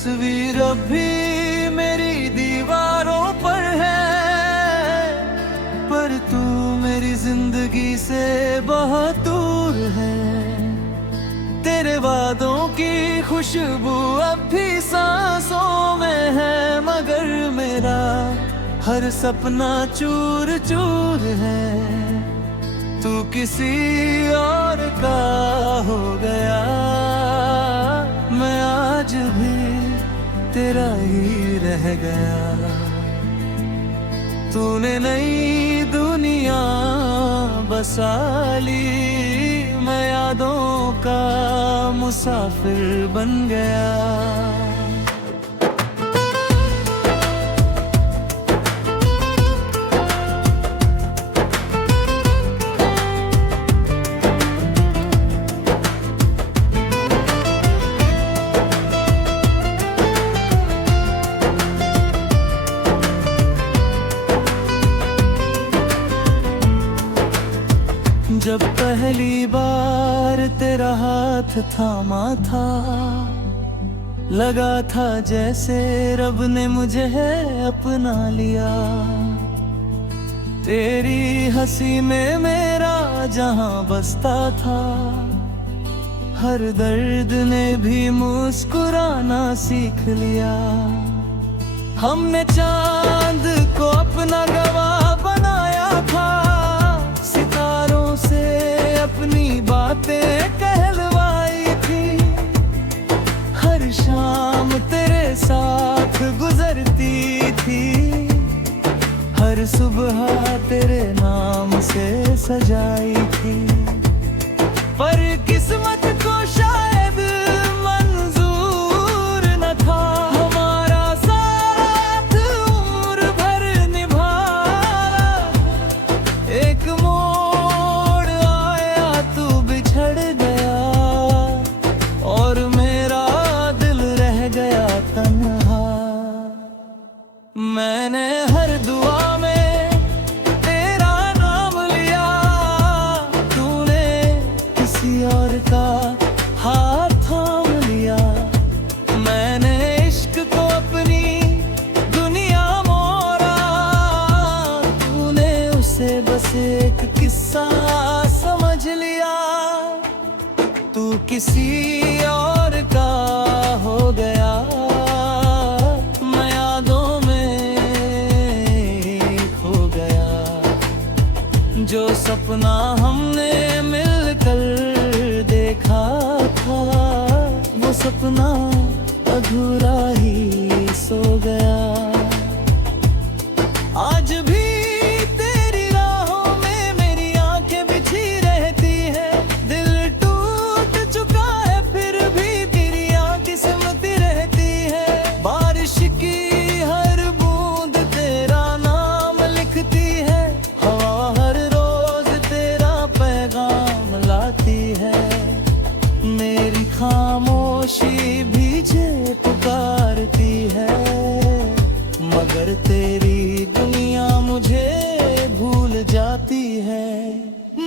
तस्वीर अब भी मेरी दीवारों पर है, पर तू मेरी जिंदगी से बहुत दूर है। तेरे वादों की खुशबू अब भी सांसों में है, मगर मेरा हर सपना चूर चूर है। तू किसी और का हो गया, मैं आज भी तेरा ही रह गया। तूने नई दुनिया बसा ली, मैं यादों का मुसाफिर बन गया। जब पहली बार तेरा हाथ थामा था, लगा था जैसे रब ने मुझे अपना लिया। तेरी हंसी में मेरा जहां बसता था, हर दर्द ने भी मुस्कुराना सीख लिया। हमने चांद को अपना गवाह बनाया था, सितारों से अपनी बातें कहलवाई थी। हर शाम तेरे साथ गुजरती थी, हर सुबह तेरे नाम से सजाई थी। पर किस्मत को शायद मंजूर न था हमारा साथ उम्र भर निभाना। एक मोड़ आया तू बिछड़ गया, और मेरा दिल रह गया तन्हा। मैंने हर दुआ में तेरा नाम लिया, तूने किसी और का हाथ थाम लिया। मैंने इश्क को अपनी दुनिया मोड़ा, तूने उसे बस एक किस्सा समझ लिया। तू किसी और का हो गया, मैं यादों में खो गया। जो सपना हमने मिलकर देखा था, वो सपना अधूरा ही सो गया। आज भी तेरी राहों में मेरी आंखें बिछी रहती है। दिल टूट चुका है फिर भी तेरी आंखें सिमटी रहती है। बारिश की हर बूंद तेरा नाम लिखती है, हवा हर रोज तेरा पैगाम लाती है। मेरी खामोशी भी जे पुकारती है, मगर तेरी दुनिया मुझे भूल जाती है।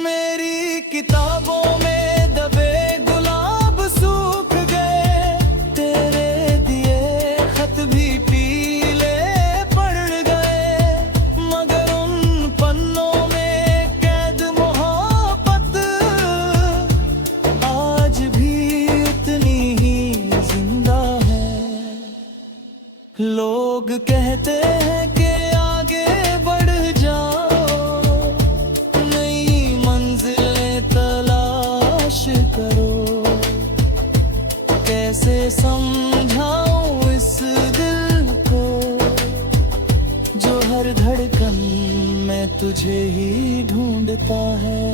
मेरी किताबों में दबे गुलाब सूख गए, तेरे दिए खत भी पीले पड़ गए। मगर उन पन्नों में कैद मोहब्बत आज भी उतनी ही जिंदा है। लोग कहते हैं कि आगे बढ़ जाओ, नई मंजिलें तलाश करो। कैसे समझाऊं इस दिल को, जो हर धड़कन में तुझे ही ढूंढता है।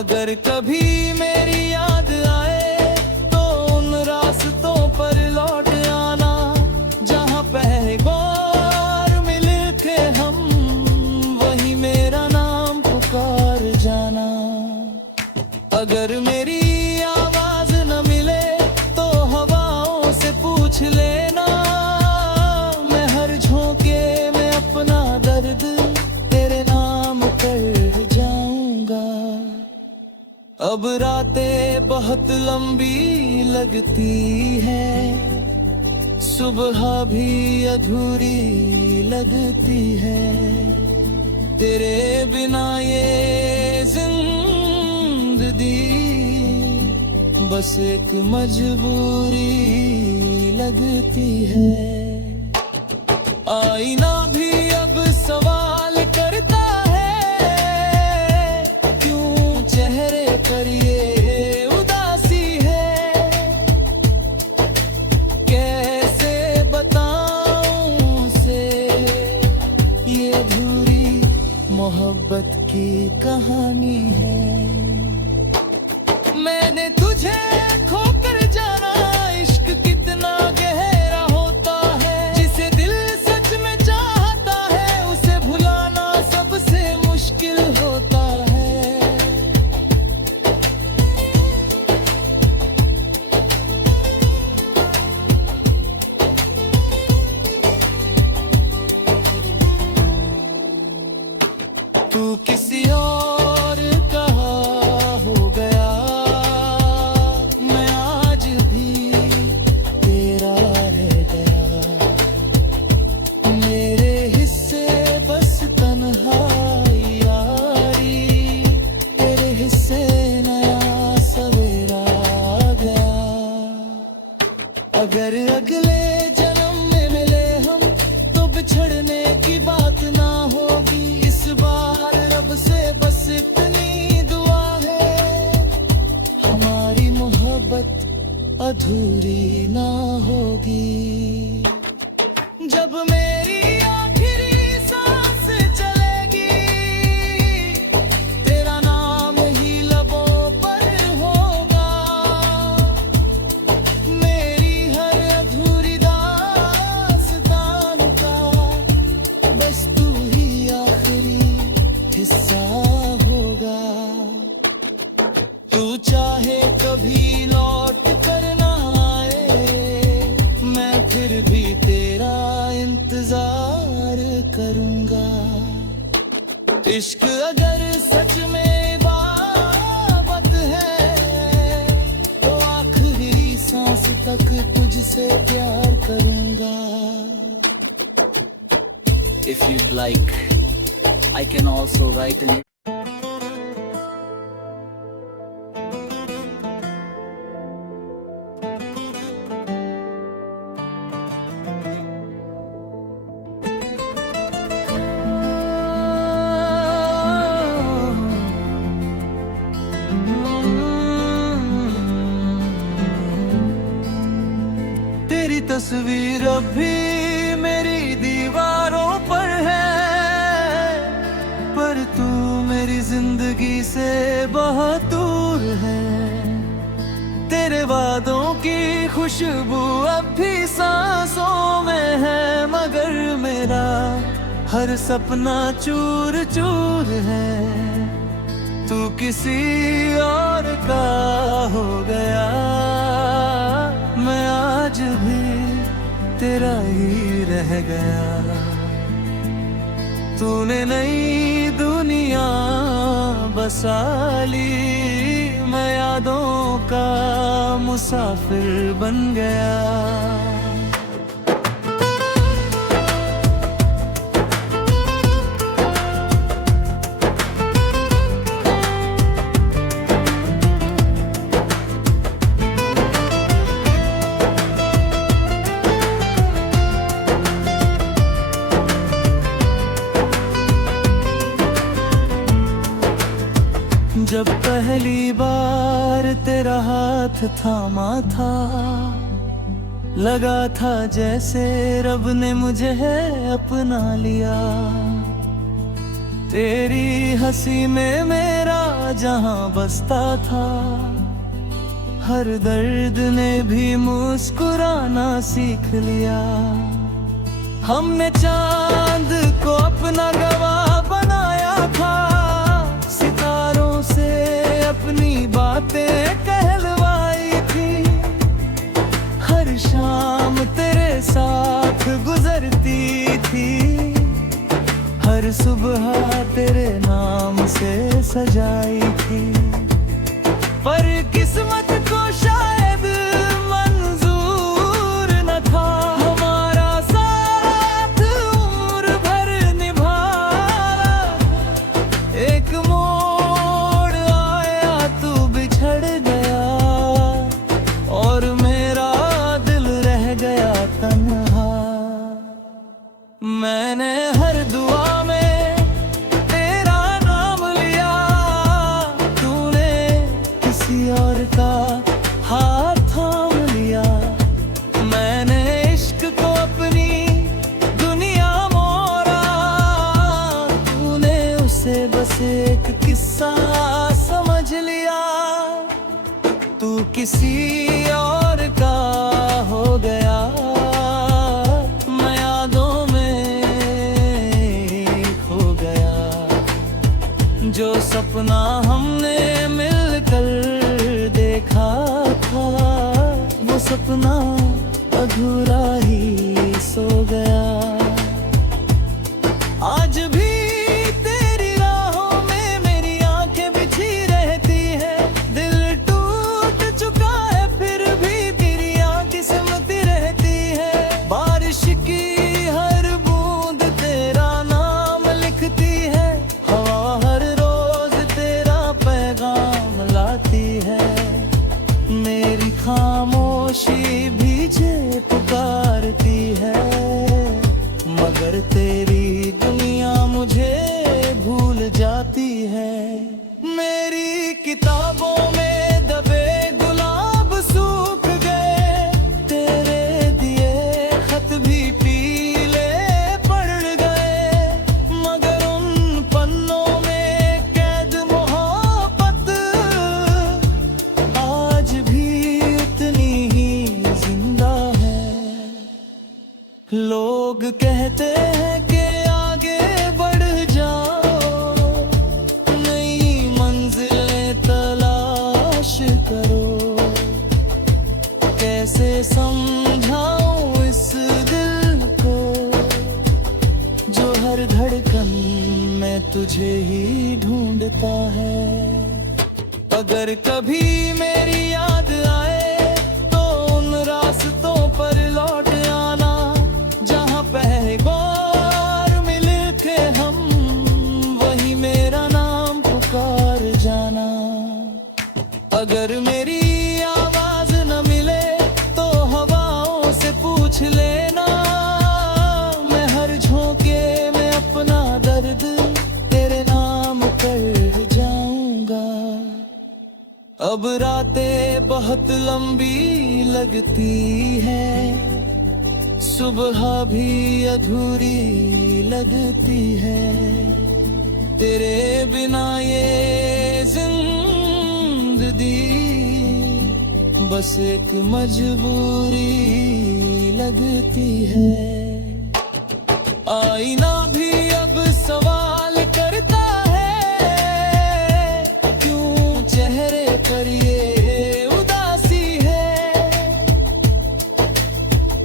अगर कभी मेरी याद आए तो उन रास्तों पर लौट आना, जहां पहले बार मिले थे हम, वही मेरा नाम पुकार जाना। अगर मेरी आवाज न मिले तो हवाओं से पूछ लेना, मैं हर झोंके में अपना दर्द तेरे नाम कर जाऊंगा। अब रातें बहुत लंबी लगती है, सुबह भी अधूरी लगती है, तेरे बिना ये जिंदगी बस एक मजबूरी लगती है। आईना भी अब सवाल करता है, क्यों चेहरे पर ये उदासी है। कैसे बताऊं उसे ये अधूरी मोहब्बत की कहानी है। मैंने तुझे खोकर जाना, इश्क कितना गहरा होता है। जिसे दिल सच में चाहता है, उसे भुलाना सबसे मुश्किल होता है। तू किसी और का हो गया, मैं आज भी तेरा रह गया। मेरे हिस्से बस तन्हाई यारी, तेरे हिस्से नया सवेरा आ गया। अगर अगले जन्म में मिले हम, तो बिछड़ने की बात ना होगी। इस बार रब से बस इतनी दुआ है, हमारी मोहब्बत अधूरी ना होगी। जब मेरी आखिरी सांस चलेगी, तेरा नाम ही लबों पर होगा। मेरी हर अधूरी दास्तान का बस तू ही आखिरी हिस्सा होगा। तू चाहे कभी लौट कर ना आए, मैं फिर भी तेरा इंतजार करूंगा। इश्क अगर सच में इबादत है, तो आखिरी सांस तक तुझसे प्यार करूंगा। If you'd like, I can also write in it. तेरी तस्वीर अब भी मेरी दीवारों पर है, पर तू मेरी जिंदगी से बहुत दूर है। तेरे वादों की खुशबू अब भी सांसों में है, मगर मेरा हर सपना चूर चूर है। तू किसी और का हो गया, मैं आज भी तेरा ही रह गया। तूने नई दुनिया बसा ली, मैं यादों का मुसाफिर बन गया। जब पहली बार तेरा हाथ थामा था, लगा था जैसे रब ने मुझे अपना लिया। तेरी हंसी में मेरा जहां बसता था, हर दर्द ने भी मुस्कुराना सीख लिया। हमने चांद को अपना गवाह बनाया था, सितारों से अपनी बातें कहलवाई थी। हर शाम तेरे साथ गुजरती थी, हर सुबह तेरे नाम से सजाई थी। पर किस्मत को शायद मंजूर न था एक किस्सा समझ लिया, तू किसी और का हो गया। मैं यादों में खो गया, जो सपना हमने मिलकर देखा था, वो सपना अधूरा ही सो गया। आज भी तेरी राहों में मेरी आंखें बिछी रहती है, दिल टूट चुका है फिर भी तेरी आंखें सिमटी रहती है। बारिश की हर बूंद तेरा नाम लिखती है, हवा हर रोज तेरा पैगाम लाती है। मेरी खामोशी भीजे पुकारती है, मगर तेरी दुनिया मुझे भूल जाती है। मेरी किताबों में दबे गुलाब सूख गए, तेरे दिए खत भी पीले पड़ गए, मगर उन पन्नों में कैद मोहब्बत आज भी उतनी ही जिंदा है। लोग कहते हैं कि आगे बढ़ जाओ, नई मंजिलें तलाश करो। कैसे समझाऊं इस दिल को, जो हर धड़कन में तुझे ही ढूंढता है। अगर कभी मेरी याद आए तो उन रास्तों पर लौट आना, जहाँ पहले बार मिले थे हम, वही मेरा नाम पुकार जाना। अगर मेरी आवाज न मिले तो हवाओं से पूछ लेना, मैं हर झोंके में अपना दर्द तेरे नाम कर जाऊंगा। अब रातें बहुत लंबी लगती है, सुबह भी अधूरी लगती है। तेरे बिना ये जिंदगी बस एक मजबूरी लगती है। आईना भी अब सवाल करता है, क्यों चेहरे पर ये उदासी है।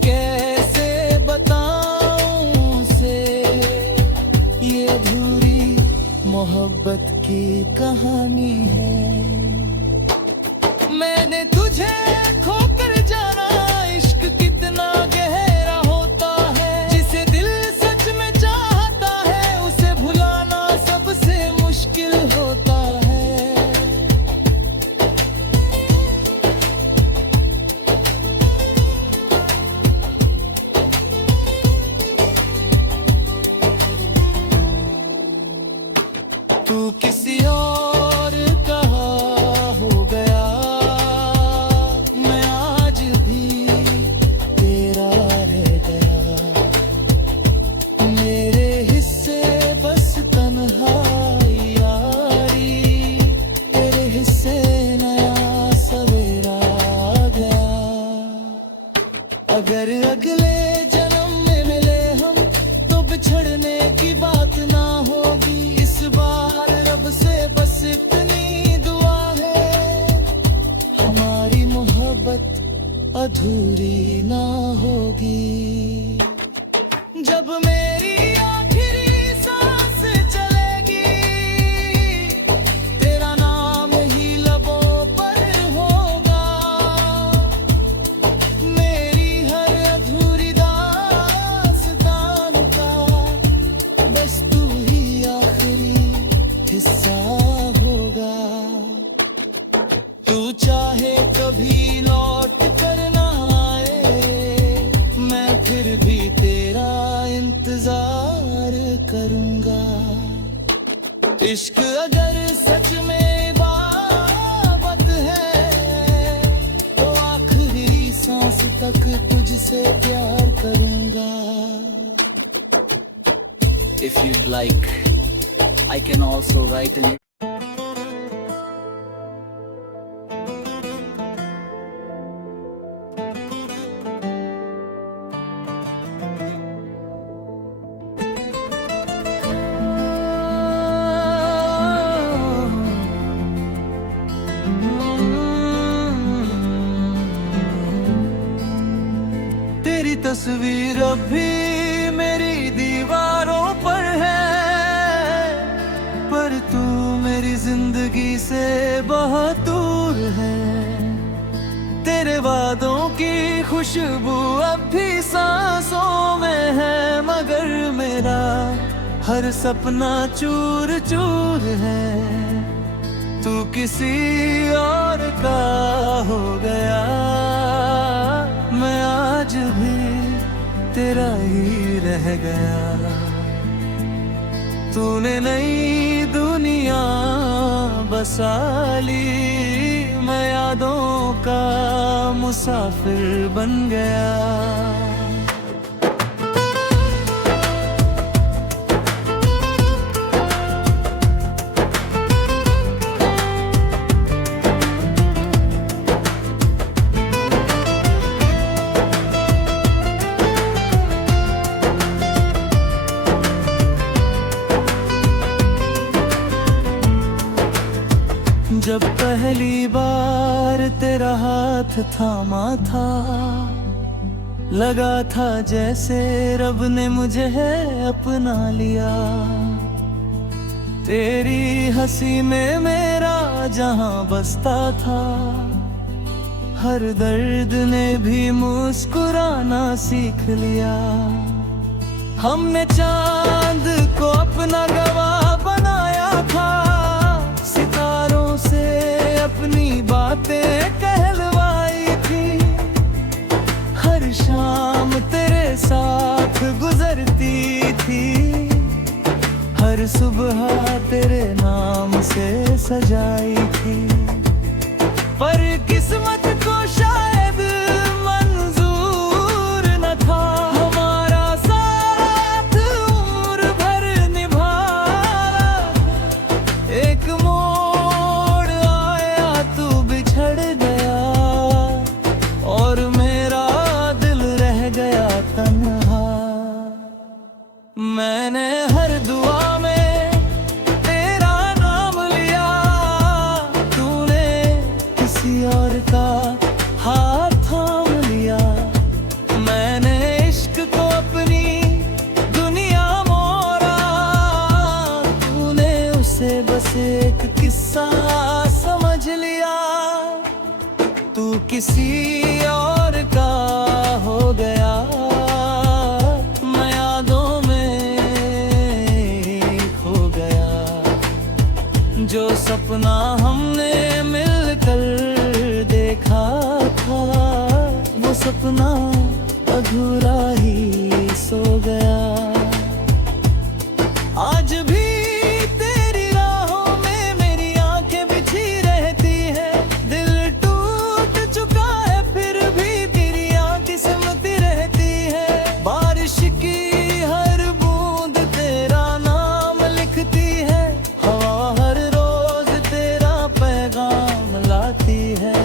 कैसे बताऊं से ये अधूरी मोहब्बत की कहानी है। मैंने तुझे खोकर जाना, इश्क कितना गहरा होता है। जिसे दिल सच में चाहता है, उसे भुलाना सबसे मुश्किल होता है। तू किसी और का हो गया, मैं आज भी तेरा रह गया। मेरे हिस्से बस तन्हाई यारी, तेरे हिस्से नया सवेरा आ गया। अगर अगले जन्म में मिले हम तो बिछड़ने की बात ना होगी। इस बार रब से बस इतनी दुआ है, हमारी मोहब्बत अधूरी ना होगी। जब मेरी आखिरी सांस चलेगी, तेरा नाम ही लबों पर होगा। मेरी हर अधूरी दास्तान का बस तू ही आखिरी हिस्सा होगा। तू चाहे कभी लौट कर ना आए, मैं फिर भी तेरा इंतजार करूंगा। इश्क अगर सच में इबादत है, तो आखिरी सांस तक तुझसे प्यार करूंगा। If you'd like, I can also write in it. तेरी तस्वीर अब भी मेरी दीवारों पर है, पर तू मेरी जिंदगी से बहुत दूर है। तेरे वादों की खुशबू अब भी सांसों में है, मगर मेरा हर सपना चूर चूर है। तू किसी और का हो गया, मैं आज भी तेरा ही रह गया। तूने नई दुनिया बसा ली, मैं यादों का मुसाफिर बन गया। जब पहली बार तेरा हाथ थामा था, लगा था जैसे रब ने मुझे अपना लिया। तेरी हंसी में मेरा जहां बसता था, हर दर्द ने भी मुस्कुराना सीख लिया। हमने चांद को अपना गवाह बनाया था, सितारों से अपनी बातें कहलवाई थी। हर शाम तेरे साथ गुजरती थी, हर सुबह तेरे नाम से सजाई थी। पर किस्मत को शायद मंजूर न था हमारा साथ उम्र भर निभाना। एक मोड़ आया तू बिछड़ गया, और मेरा दिल रह गया तन्हा। मैंने हर दुआ में तेरा नाम लिया, तूने किसी और का हाथ थाम लिया। मैंने इश्क को अपनी दुनिया मोड़ा, तूने उसे बस एक किस्सा समझ लिया। तू किसी और का हो गया, मैं यादों में खो गया। जो सपना हमने मिलकर देखा था, वो सपना अधूरा ही सो गया। आज भी तेरी राहों में मेरी आंखें बिछी रहती है। दिल टूट चुका है फिर भी तेरी आंखें सिमटी रहती है। बारिश की हर बूंद तेरा नाम लिखती है, हवा हर रोज तेरा पैगाम लाती है।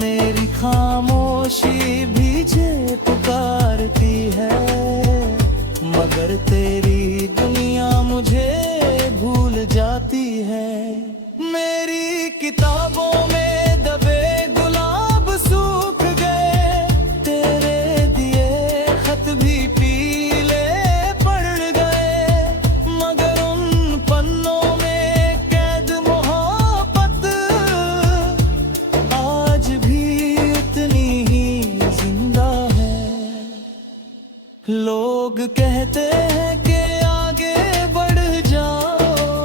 मेरी खामोशी भीजे पुकारती है, मगर तेरी दुनिया मुझे भूल जाती है। मेरी किताबों में दबे गुलाब सूख गए, तेरे दिए खत भी पीले पड़ गए। मगर उन पन्नों में कैद मोहब्बत आज भी उतनी ही जिंदा है। लोग कहते हैं कि आगे बढ़ जाओ,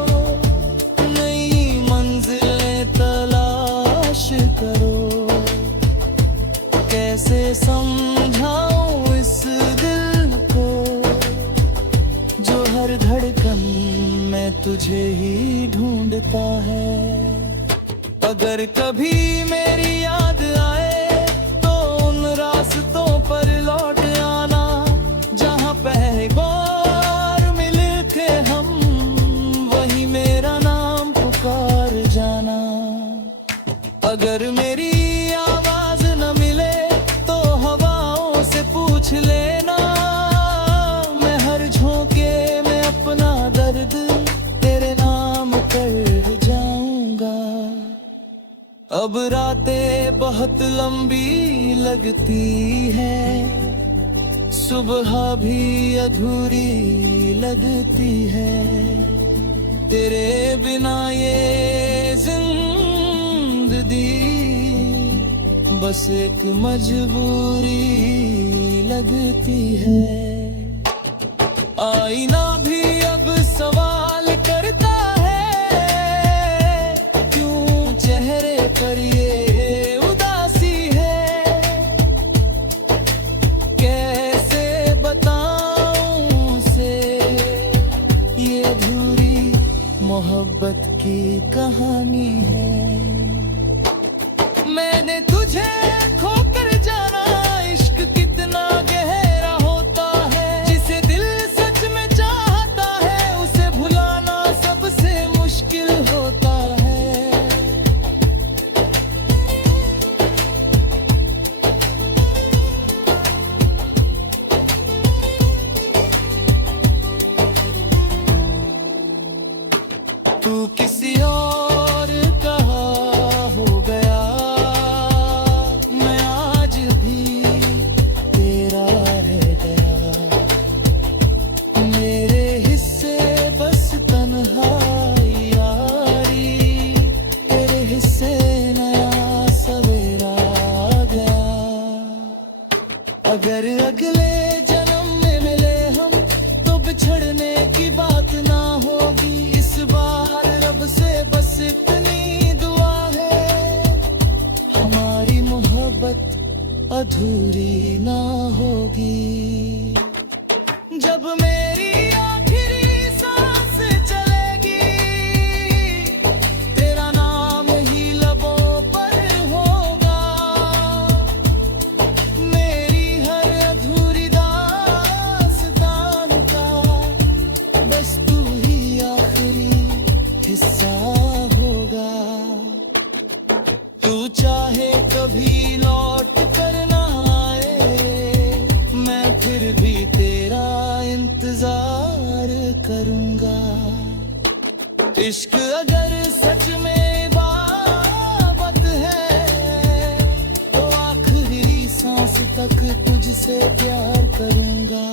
नई मंजिलें तलाश करो। कैसे समझाऊं इस दिल को, जो हर धड़कन में तुझे ही ढूंढता है। अगर कभी मेरी याद आए तो उन रास्तों पर लौट आना, जहाँ पहली बार मिले थे हम अगर मेरी आवाज न मिले तो हवाओं से पूछ लेना। मैं हर झोंके में अपना दर्द तेरे नाम कर जाऊंगा। अब रातें बहुत लंबी लगती है, सुबह भी अधूरी लगती है। तेरे बिना ये जिंदगी बस एक मजबूरी लगती है। आईना भी अब सवाल करता है, क्यों चेहरे पर ये उदासी है। कैसे बताऊं उसे ये अधूरी मोहब्बत की कहानी है। मैंने तुझे खोकर जाना, इश्क कितना गहरा होता है। जिसे दिल सच में चाहता है उसे भुलाना सबसे मुश्किल होता है। तू किसी और का हो गया, मैं आज भी तेरा रह गया। मेरे हिस्से बस तन्हाई यारी, तेरे हिस्से नया सवेरा आ गया। अगर अगले जन्म में मिले हम तो बिछड़ने की बात ना होगी। इस बार रब से बस इतनी दुआ है, हमारी मोहब्बत अधूरी ना होगी। जब मेरी आखिरी सांस चलेगी, तेरा नाम ही लबों पर होगा। मेरी हर अधूरी दास्तान का बस तू ही आखिरी हिस्सा होगा। तू चाहे कभी लौट कर ना आए, मैं फिर भी तेरा इंतजार करूंगा। इश्क अगर सच में इबादत है तो आखिरी सांस तक तुझसे प्यार करूंगा।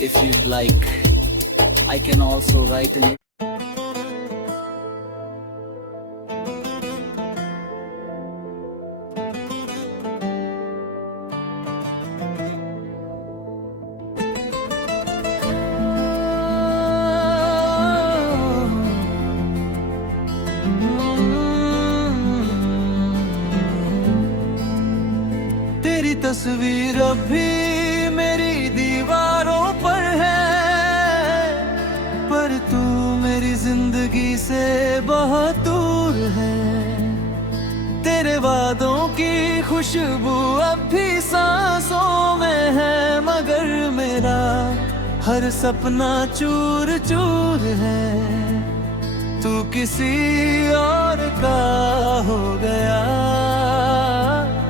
If you'd like, I can also write in it. तेरी तस्वीर अब भी मेरी दीवारों पर है, पर तू मेरी जिंदगी से बहुत दूर है। तेरे वादों की खुशबू अब भी सांसों में है, मगर मेरा हर सपना चूर चूर है। तू किसी और का हो गया,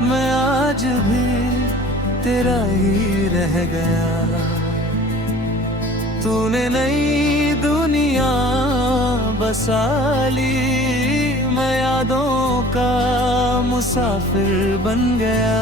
मैं आज भी तेरा ही रह गया। तूने नई दुनिया बसा ली, मैं यादों का मुसाफिर बन गया।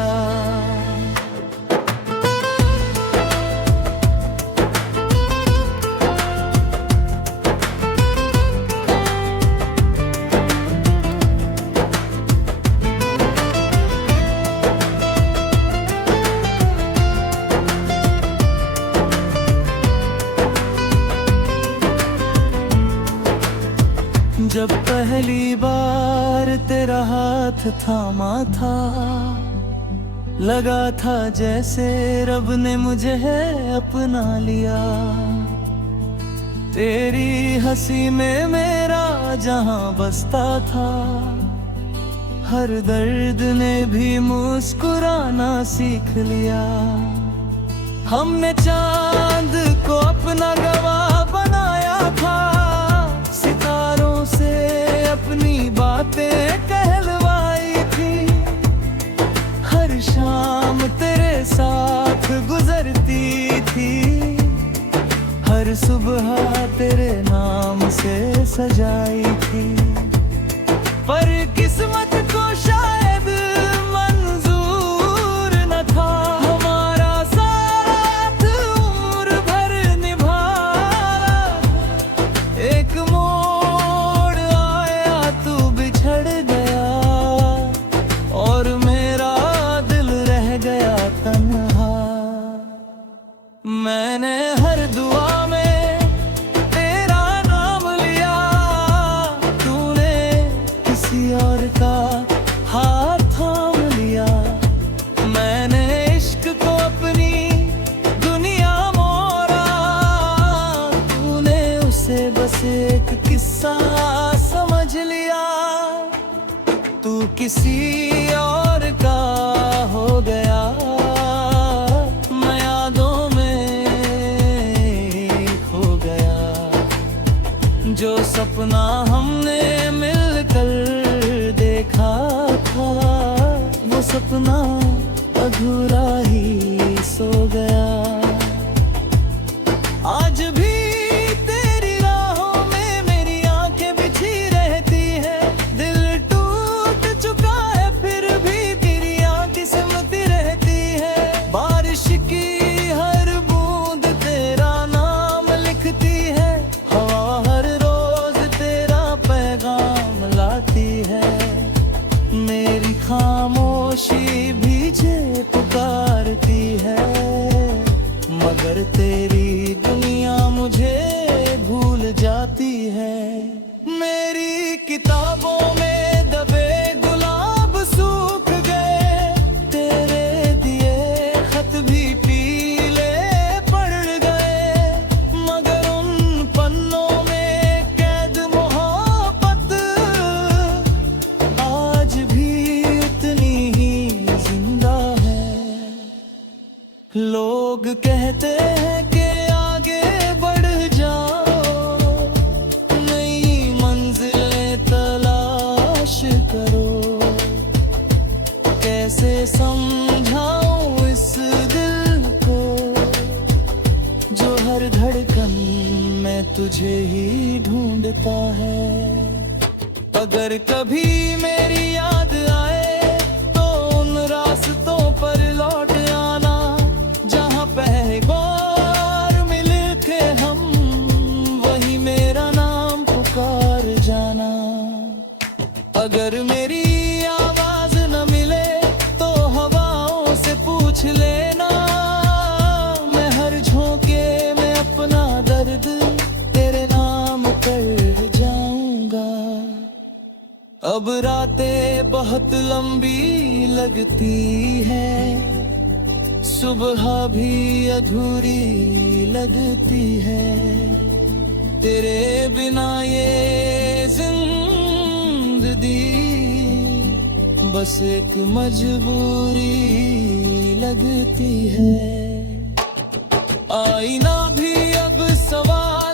जब पहली बार तेरा हाथ थामा था, लगा था जैसे रब ने मुझे अपना लिया। तेरी हंसी में मेरा जहां बसता था, हर दर्द ने भी मुस्कुराना सीख लिया। हमने चांद को अपना गवाह बनाया था, सितारों से अपनी बात सजाई थी, पर किस्मत को शायद मंजूर न था हमारा साथ उम्र भर निभाना। एक मोड़ आया तू बिछड़ गया और मेरा दिल रह गया तन्हा। मैंने हर दुआ में तेरा नाम लिया, तूने किसी और का हाथ थाम लिया। मैंने इश्क को अपनी दुनिया मोड़ा, तूने उसे बस एक किस्सा समझ लिया। तू किसी और का हो गया, मैं यादों में खो गया। जो सपना हमने मिलकर देखा था, वो सपना अधूरा ही सो गया। आज भी तेरी राहों में मेरी आंखें बिछी रहती है, दिल टूट चुका है फिर भी तेरी आंखें सिमटी रहती है। बारिश की हर बूंद तेरा नाम लिखती है, हवा हर रोज तेरा पैगाम लाती है। मेरी खामोशी भीजे पुकारती है, मगर तेरी दुनिया मुझे भूल जाती है। मेरी किताबों में दबे गुलाब सूख गए, तेरे दिए खत भी पीले पड़ गए, मगर उन पन्नों में कैद मोहब्बत आज भी उतनी ही जिंदा है। लोग कहते हैं कि आगे बढ़ जाओ, नई मंजिलें तलाश करो। कैसे समझाऊं इस दिल को, जो हर धड़कन में तुझे ही ढूंढता है। अगर कभी मेरी याद आए तो उन रास्तों पर लौट आना, जहाँ पहले बार मिले थे हम, वही मेरा नाम पुकार जाना। अगर मेरी आवाज न मिले तो हवाओं से पूछ लेना, मैं हर झोंके में अपना दर्द तेरे नाम कर जाऊंगा। अब रातें बहुत लंबी लगती है, सुबह भी अधूरी लगती है। तेरे बिना ये जिंदगी बस एक मजबूरी लगती है। आईना भी अब सवार